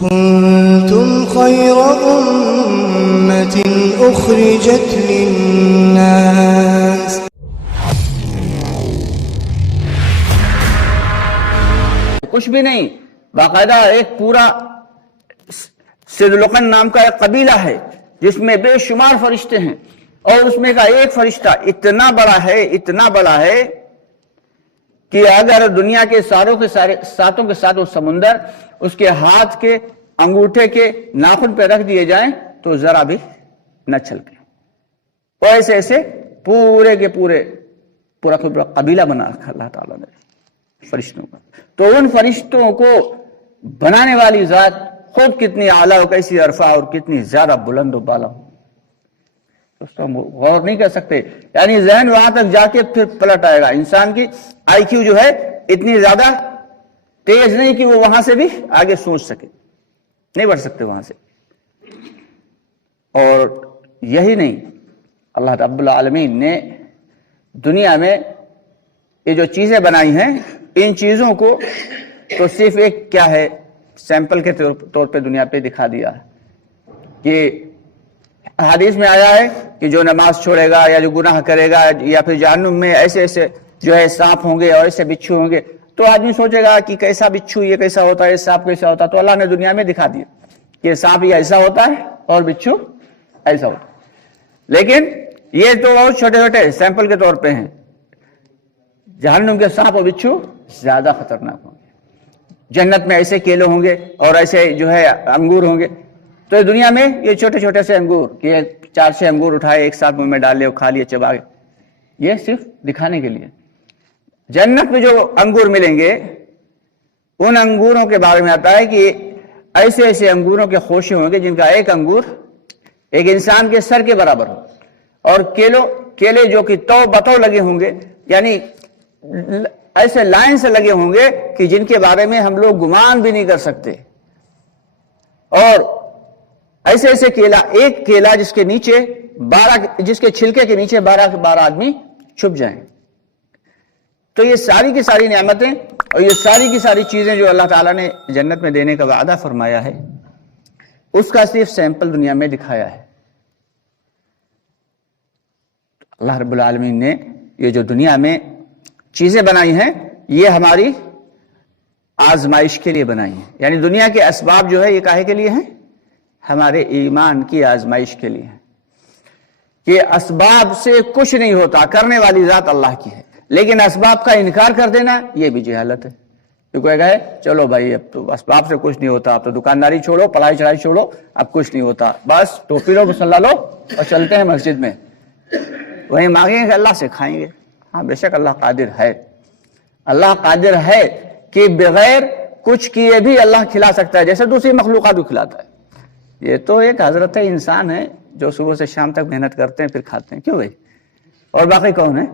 كنتم خير أمة أخرجت للناس کچھ بھی نہیں، باقاعدہ ایک پورا سدلقن نام کا ایک قبیلہ ہے جس میں بے شمار فرشتے ہیں، اور اس میں کا ایک فرشتہ اتنا بڑا ہے کہ اگر دنیا کے ساتوں کے ساتھ وہ سمندر اس کے ہاتھ کے انگوٹھے کے ناخن پہ رکھ دیے جائیں تو ذرا بھی نہ چھلکے۔ اور ایسے پورے کے پورا قبیلہ بنا رکھا اللہ تعالیٰ نے فرشتوں کا۔ تو ان فرشتوں کو بنانے والی ذات خود کتنی اعلیٰ و کیسی عرفہ اور کتنی زیادہ بلند و بالا ہو، اس کو ہم غور نہیں کر سکتے۔ یعنی ذہن وہاں تک جا کے پھر پلٹ آئے گا۔ انسان کی آئی کیو جو ہے اتنی زیادہ تیز نہیں کہ وہ وہاں سے بھی آگے سوچ سکے، نہیں بڑھ سکتے وہاں سے۔ اور یہی نہیں، اللہ رب العالمین نے دنیا میں یہ جو چیزیں بنائی ہیں، ان چیزوں کو تو صرف ایک کیا ہے سیمپل کے طور پہ دنیا پہ دکھا دیا ہے کہ حدیث میں آیا ہے کہ جو نماز چھوڑے گا یا جو گناہ کرے گا یا پھر جہنم میں ایسے جو ہے سانپ ہوں گے اور ایسے بچھو ہوں گے، تو آدمی سوچے گا کہ کیسا بچھو، یہ کیسا ہوتا ہے، سانپ کیسا ہوتا ہے۔ تو اللہ نے دنیا میں دکھا دیا کہ سانپ یہ ایسا ہوتا ہے اور بچھو ایسا ہوتا ہے۔ لیکن یہ تو بہت چھوٹے سیمپل کے طور پہ ہیں، جہنم کے سانپ اور بچھو زیادہ خطرناک ہوں گے۔ جنت میں ایسے کیلے ہوں گے اور ایسے جو ہے انگور ہوں گے۔ تو دنیا میں یہ چھوٹے سے انگور کہ 4 انگور اٹھائے ایک ساتھ منہ میں ڈال لے اور کھا لیے چبا کے، یہ صرف دکھانے کے لیے۔ جنت میں جو انگور ملیں گے ان انگوروں کے بارے میں آتا ہے کہ ایسے انگوروں کے خوشے ہوں گے جن کا ایک انگور ایک انسان کے سر کے برابر ہو، اور کیلے جو کہ تو بتو لگے ہوں گے، یعنی ایسے لائن سے لگے ہوں گے کہ جن کے بارے میں ہم لوگ گمان بھی نہیں کر سکتے۔ اور ایسے کیلا، ایک کیلا جس کے چھلکے کے نیچے 12 آدمی چھپ جائیں۔ تو یہ ساری کی ساری نعمتیں اور یہ ساری کی ساری چیزیں جو اللہ تعالیٰ نے جنت میں دینے کا وعدہ فرمایا ہے، اس کا صرف سیمپل دنیا میں دکھایا ہے۔ اللہ رب العالمین نے یہ جو دنیا میں چیزیں بنائی ہیں، یہ ہماری آزمائش کے لیے بنائی ہیں۔ یعنی دنیا کے اسباب جو ہے یہ کاہے کے لیے ہیں؟ ہمارے ایمان کی آزمائش کے لیے ہیں۔ کہ اسباب سے کچھ نہیں ہوتا، کرنے والی ذات اللہ کی ہے، لیکن اسباب کا انکار کر دینا یہ بھی جہالت ہے۔ تو کوئی کہے چلو بھائی اب تو اسباب سے کچھ نہیں ہوتا، اب تو دکانداری چھوڑو، پڑھائی چڑھائی چھوڑو، اب کچھ نہیں ہوتا، بس ٹوپی لو، مصلی لو اور چلتے ہیں مسجد میں، وہیں مانگیں گے اللہ سے کھائیں گے۔ ہاں بے شک اللہ قادر ہے، اللہ قادر ہے کہ بغیر کچھ کیے بھی اللہ کھلا سکتا ہے، جیسے دوسری مخلوقات کو کھلاتا ہے۔ یہ تو ایک حضرت انسان ہے جو صبح سے شام تک محنت کرتے ہیں پھر کھاتے ہیں، کیوں بھائی؟ اور باقی کون ہے؟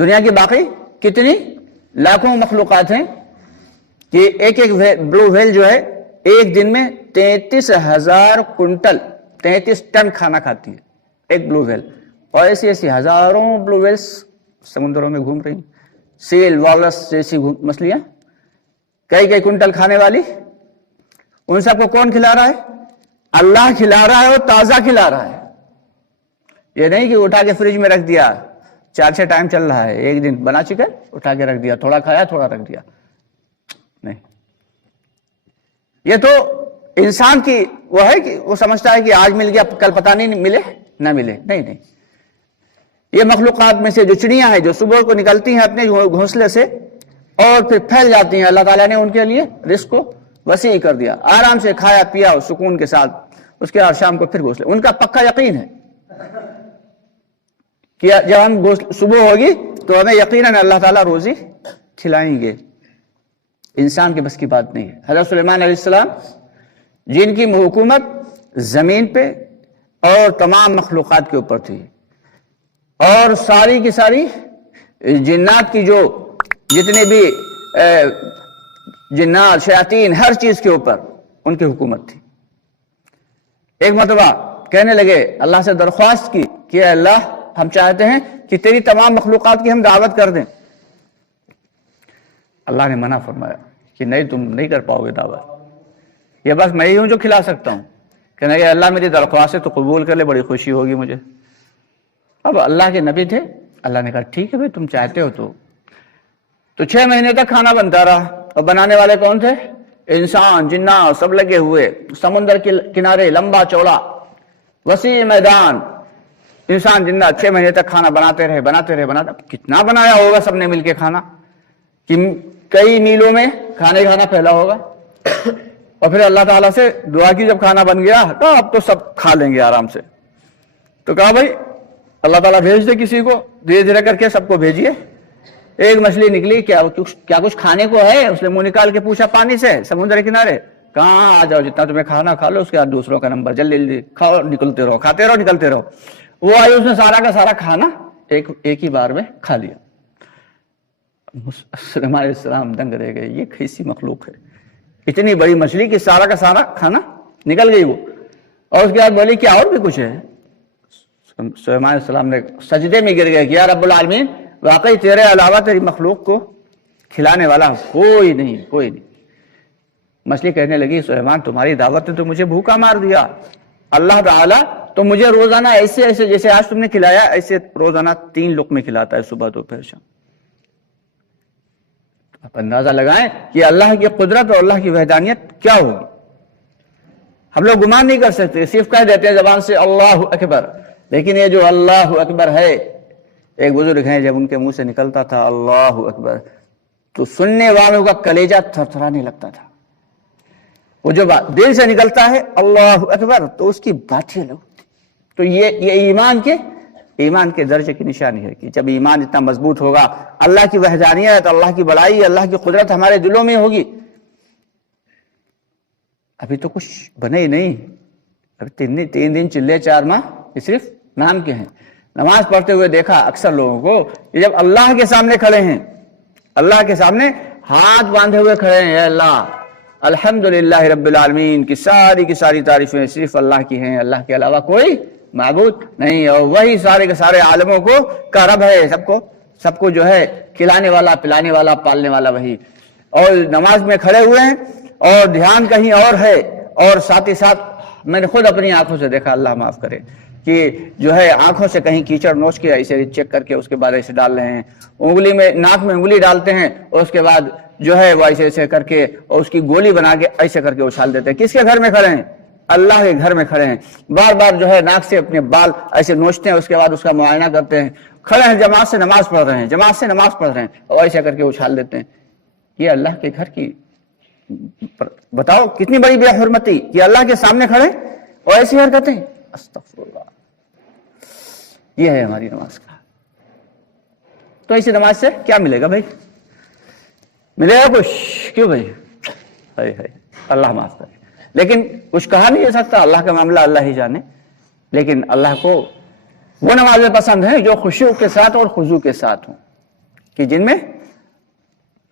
دنیا کی باقی کتنی لاکھوں مخلوقات ہیں کہ ایک بلو ویل جو ہے ایک دن میں 33,000 کنٹل 33 ٹن کھانا کھاتی ہے، ایک بلو ویل۔ اور ایسی ہزاروں بلو ویلز سمندروں میں گھوم رہی ہیں، سیل، والرس جیسی مچھلیاں کئی کنٹل کھانے والی۔ ان سب کو کون کھلا رہا ہے؟ اللہ کھلا رہا ہے، اور تازہ کھلا رہا ہے۔ یہ نہیں کہ اٹھا کے فریج میں رکھ دیا، 4 ٹائم چل رہا ہے، ایک دن بنا چکن اٹھا کے رکھ دیا، تھوڑا کھایا تھوڑا رکھ دیا، نہیں۔ یہ تو انسان کی وہ ہے کہ وہ سمجھتا ہے کہ آج مل گیا کل پتہ نہیں ملے نہ ملے، نہیں۔ یہ مخلوقات میں سے جو چڑیاں ہیں جو صبح کو نکلتی ہیں اپنے گھونسلے سے اور پھر پھیل جاتی ہیں، اللہ تعالیٰ نے ان کے لیے رزق کو وسیع کر دیا، آرام سے کھایا پیا اور سکون کے ساتھ، اس کے بعد شام کو پھر گھونسلے۔ ان کا پکا یقین ہے کہ جب ہم صبح ہوگی تو ہمیں یقیناً اللہ تعالیٰ روزی کھلائیں گے۔ انسان کے بس کی بات نہیں ہے۔ حضرت سلیمان علیہ السلام جن کی حکومت زمین پہ اور تمام مخلوقات کے اوپر تھی، اور ساری کی ساری جنات کی جو جتنے بھی جنات، شیاطین، ہر چیز کے اوپر ان کی حکومت تھی۔ ایک مرتبہ کہنے لگے، اللہ سے درخواست کی کہ اے اللہ ہم چاہتے ہیں کہ تیری تمام مخلوقات کی ہم دعوت کر دیں۔ اللہ نے منع فرمایا کہ نہیں، تم نہیں کر پاؤ گے دعوت، یہ بس میں ہی ہوں جو کھلا سکتا ہوں. کہنا کہ اللہ میری درخواست تو قبول کر لے, بڑی خوشی ہوگی مجھے. اب اللہ کے نبی تھے, اللہ نے کہا ٹھیک ہے بھائی تم چاہتے ہو تو 6 مہینے تک کھانا بنتا رہا. اور بنانے والے کون تھے؟ انسان, جنات سب لگے ہوئے. سمندر کے کنارے, لمبا چوڑا وسیع میدان, انسان جنات 6 مہینے تک کھانا بناتے رہے. کتنا بنایا ہوگا سب نے مل کے کھانا, کہ کئی میلوں میں کھانا پھیلا ہوگا. اور پھر اللہ تعالیٰ سے دعا کی, جب کھانا بن گیا تو اب تو سب کھا لیں گے آرام سے. تو کہا بھائی اللہ تعالیٰ بھیج دے کسی کو, دھیرے دھیرے کر کے سب کو بھیجیے. ایک مچھلی نکلی, کیا کچھ کھانے کو ہے؟ اس نے منہ نکال کے پوچھا پانی سے, سمندر کے کنارے. کہاں آ جاؤ, جتنا تمہیں کھانا کھا لو, اس کے بعد دوسروں کا نمبر, جلدی کھاؤ, نکلتے رہو, کھاتے رہو, نکلتے رہو. وہ آئی, اس نے سارا کا سارا کھانا ایک ہی بار میں کھا لیا. سلیمان علیہ السلام دنگ رہ گئے, یہ کیسی مخلوق ہے, اتنی بڑی مچھلی کی سارا کا سارا کھانا نکل گئی وہ. اور اس کے بعد بولی کیا اور بھی کچھ ہے؟ سلیمان علیہ السلام نے سجدے میں گر گئے کہ یا رب العالمین, واقعی تیرے علاوہ تیری مخلوق کو کھلانے والا کوئی نہیں. مچھلی کہنے لگی سلیمان تمہاری دعوت نے تو مجھے بھوکا مار دیا. اللہ تعالیٰ تو مجھے روزانہ ایسے جیسے آج تم نے کھلایا, ایسے روزانہ 3 لقمے کھلاتا ہے, صبح دوپہر شام. آپ اندازہ لگائیں کہ اللہ کی قدرت اور اللہ کی وحدانیت کیا ہوگی. ہم لوگ گمان نہیں کر سکتے, صرف کہہ دیتے ہیں زبان سے اللہ اکبر, لیکن یہ جو اللہ اکبر ہے, ایک بزرگ ہیں جب ان کے منہ سے نکلتا تھا اللہ اکبر تو سننے والوں کا کلیجہ تھرتھرانے لگتا تھا. وہ جو دل سے نکلتا ہے اللہ اکبر تو اس کی بات ہی لو. تو یہ ایمان کے درجے کی نشانی ہے کہ جب ایمان اتنا مضبوط ہوگا, اللہ کی وحدانیت, اللہ کی بڑائی, اللہ کی قدرت ہمارے دلوں میں ہوگی. ابھی تو کچھ بنے ہی نہیں, ابھی 3 دن چلے 4 ماہ, یہ صرف نام کے ہیں. نماز پڑھتے ہوئے دیکھا اکثر لوگوں کو, یہ جب اللہ کے سامنے کھڑے ہیں, اللہ کے سامنے ہاتھ باندھے ہوئے کھڑے ہیں, اے اللہ الحمدللہ رب العالمین کی ساری تعریفیں صرف اللہ کی ہیں, اللہ کے علاوہ کوئی معبود نہیں, اور وہی سارے کے سارے عالموں کا رب ہے, سب کو جو ہے کھلانے والا, پلانے والا, پالنے والا وہی. اور نماز میں کھڑے ہوئے ہیں اور دھیان کہیں اور ہے, اور ساتھ ہی ساتھ میں نے خود اپنی آنکھوں سے دیکھا, اللہ معاف کرے, کہ جو ہے آنکھوں سے کہیں کیچڑ نوچ کے ایسے چیک کر کے اس کے بعد ایسے ڈال رہے ہیں, انگلی میں, ناک میں انگلی ڈالتے ہیں, اور اس کے بعد جو ہے وہ ایسے کر کے, اور اس کی گولی بنا کے ایسے کر کے اچھال دیتے ہیں. کس کے گھر میں کھڑے ہیں؟ اللہ کے گھر میں کھڑے ہیں. بار بار جو ہے ناک سے اپنے بال ایسے نوچتے ہیں, اس کے بعد اس کا معائنہ کرتے ہیں. کھڑے ہیں, جماعت سے نماز پڑھ رہے ہیں, اور ایسے کر کے اچھال دیتے ہیں. یہ اللہ کے گھر کی, بتاؤ کتنی بڑی بے حرمتی کہ اللہ کے سامنے کھڑے اور ایسی حرکتیں. استغفر اللہ. یہ ہے ہماری نماز کا. تو ایسی نماز سے کیا ملے گا بھائی؟ ملے گا کچھ؟ کیوں بھائی؟ اللہ معاف کرے. لیکن کچھ کہا نہیں جا سکتا, اللہ کا معاملہ اللہ ہی جانے. لیکن اللہ کو وہ نمازیں پسند ہیں جو خشوع کے ساتھ اور خضوع کے ساتھ ہوں, کہ جن میں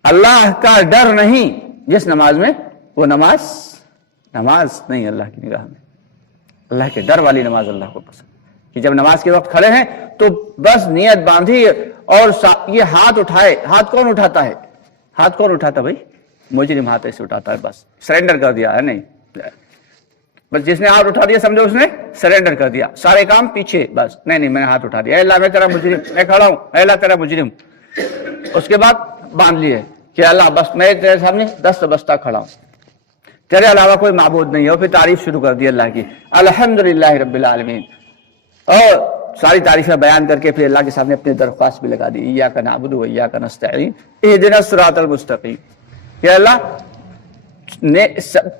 اللہ کا ڈر نہیں. جس نماز میں, وہ نماز نہیں اللہ کی نگاہ میں. اللہ کے ڈر والی نماز اللہ کو پسند, کہ جب نماز کے وقت کھڑے ہیں تو بس نیت باندھی, اور یہ ہاتھ اٹھائے. ہاتھ کون اٹھاتا بھائی؟ مجرم ہاتھ ایسے اٹھاتا ہے, بس سرنڈر کر دیا ہے. نہیں, بس جس نے ہاتھ اٹھا دیا سمجھو اس نے سرنڈر کر دیا, سارے کام پیچھے. بس نہیں میں نے ہاتھ اٹھا دیا, اے اللہ میں تیرا مجرم, میں کھڑا ہوں, اے اللہ تیرا مجرم. اس کے بعد باندھ لیے کہ اللہ بس میں تیرے سامنے دست بستہ کھڑا ہوں, تیرے علاوہ کوئی معبود نہیں ہے. اور پھر تعریف شروع کر دی اللہ کی, الحمدللہ رب العالمین, اور ساری تعریفیں بیان کر کے پھر اللہ کے سامنے اپنی درخواست بھی لگا دی, ایاک نعبد و ایاک نستعین اہدنا الصراط المستقیم. کہ اللہ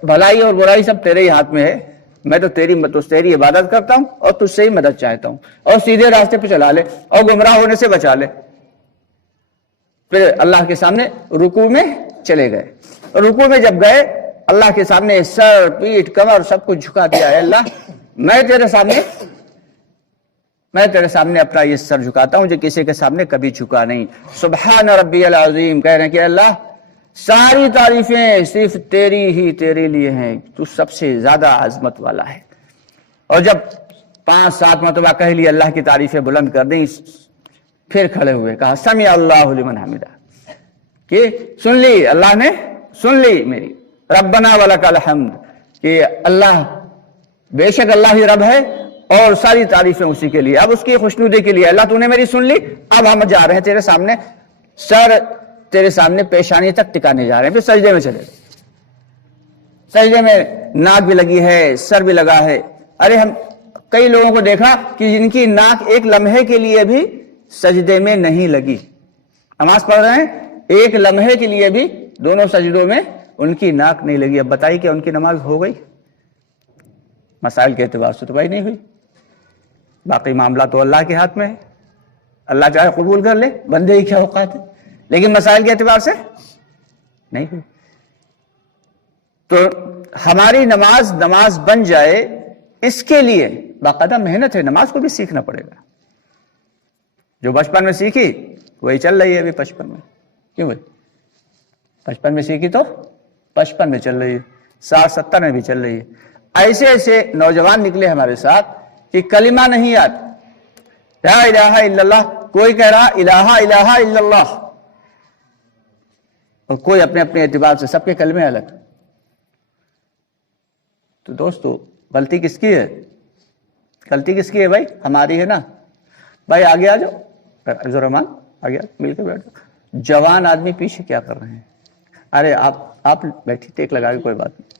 بھلائی اور برائی سب تیرے ہی ہاتھ میں ہے, میں تو تیری عبادت کرتا ہوں اور تجھ سے ہی مدد چاہتا ہوں, اور سیدھے راستے پہ چلا لے اور گمراہ ہونے سے بچا لے. پھر اللہ کے سامنے رکوع میں چلے گئے. رکوع میں جب گئے, اللہ کے سامنے سر, پیٹھ, کمر سب کچھ جھکا دیا. اے اللہ میں تیرے سامنے اپنا یہ سر جھکاتا ہوں جو کسی کے سامنے کبھی جھکا نہیں. سبحان ربی العظیم, کہہ رہے ہیں کہ اللہ ساری تعریفیں صرف تیرے لیے ہیں, تو سب سے زیادہ عظمت والا ہے. اور جب 5-7 مرتبہ کہہ لی, اللہ کی تعریفیں بلند کر دیں, پھر کھڑے ہوئے کہا سمع اللہ لمن حمدہ, کہ سن لی, اللہ نے سن لی میری, ربنا ولک الحمد, کہ اللہ بے شک اللہ ہی رب ہے اور ساری تعریفیں اسی کے لیے. اب اس کی خوشنودی کے لیے اللہ تو نے میری سن لی, اب ہم جا رہے ہیں تیرے سامنے, سر تیرے سامنے پیشانی تک ٹکانے جا رہے ہیں. پھر سجدے میں چلے گئے. سجدے میں ناک بھی لگی ہے, سر بھی لگا ہے. ارے ہم کئی لوگوں کو دیکھا کہ جن کی ناک ایک لمحے کے لیے بھی سجدے میں نہیں لگی, نماز پڑھ رہے ہیں, ایک لمحے کے لیے بھی دونوں سجدوں میں ان کی ناک نہیں لگی. اب بتائیے کہ ان کی نماز ہو گئی؟ مسائل کے اعتبار سے تو بھائی نہیں ہوئی. باقی معاملہ تو اللہ کے ہاتھ میں ہے, اللہ چاہے قبول کر لے, بندے ہی کیا اوقات ہے, لیکن مسائل کے اعتبار سے نہیں ہوئی. تو ہماری نماز بن جائے, اس کے لیے باقاعدہ محنت ہے. نماز کو بھی سیکھنا پڑے گا. جو بچپن میں سیکھی وہی چل رہی ہے ابھی 55 میں. کیوں بھائی؟ 55 میں سیکھی تو 55 میں چل رہی ہے, 60-70 میں بھی چل رہی ہے. ایسے ایسے نوجوان نکلے ہمارے ساتھ کہ کلمہ نہیں آتا, لا الہ الا اللہ, کوئی کہہ رہا الہ الہ الا اللہ, اور کوئی اپنے اپنے اعتبار سے سب کے کلمے الگ. تو دوستو غلطی کس کی ہے؟ غلطی کس کی ہے بھائی؟ ہماری ہے نا. بھائی آگے آ جاؤ, عبد الرحمان آگے مل کے بیٹھ جاؤ. جوان آدمی پیچھے کیا کر رہے ہیں؟ ارے آپ بیٹھی, ٹیک لگا کے, کوئی بات نہیں.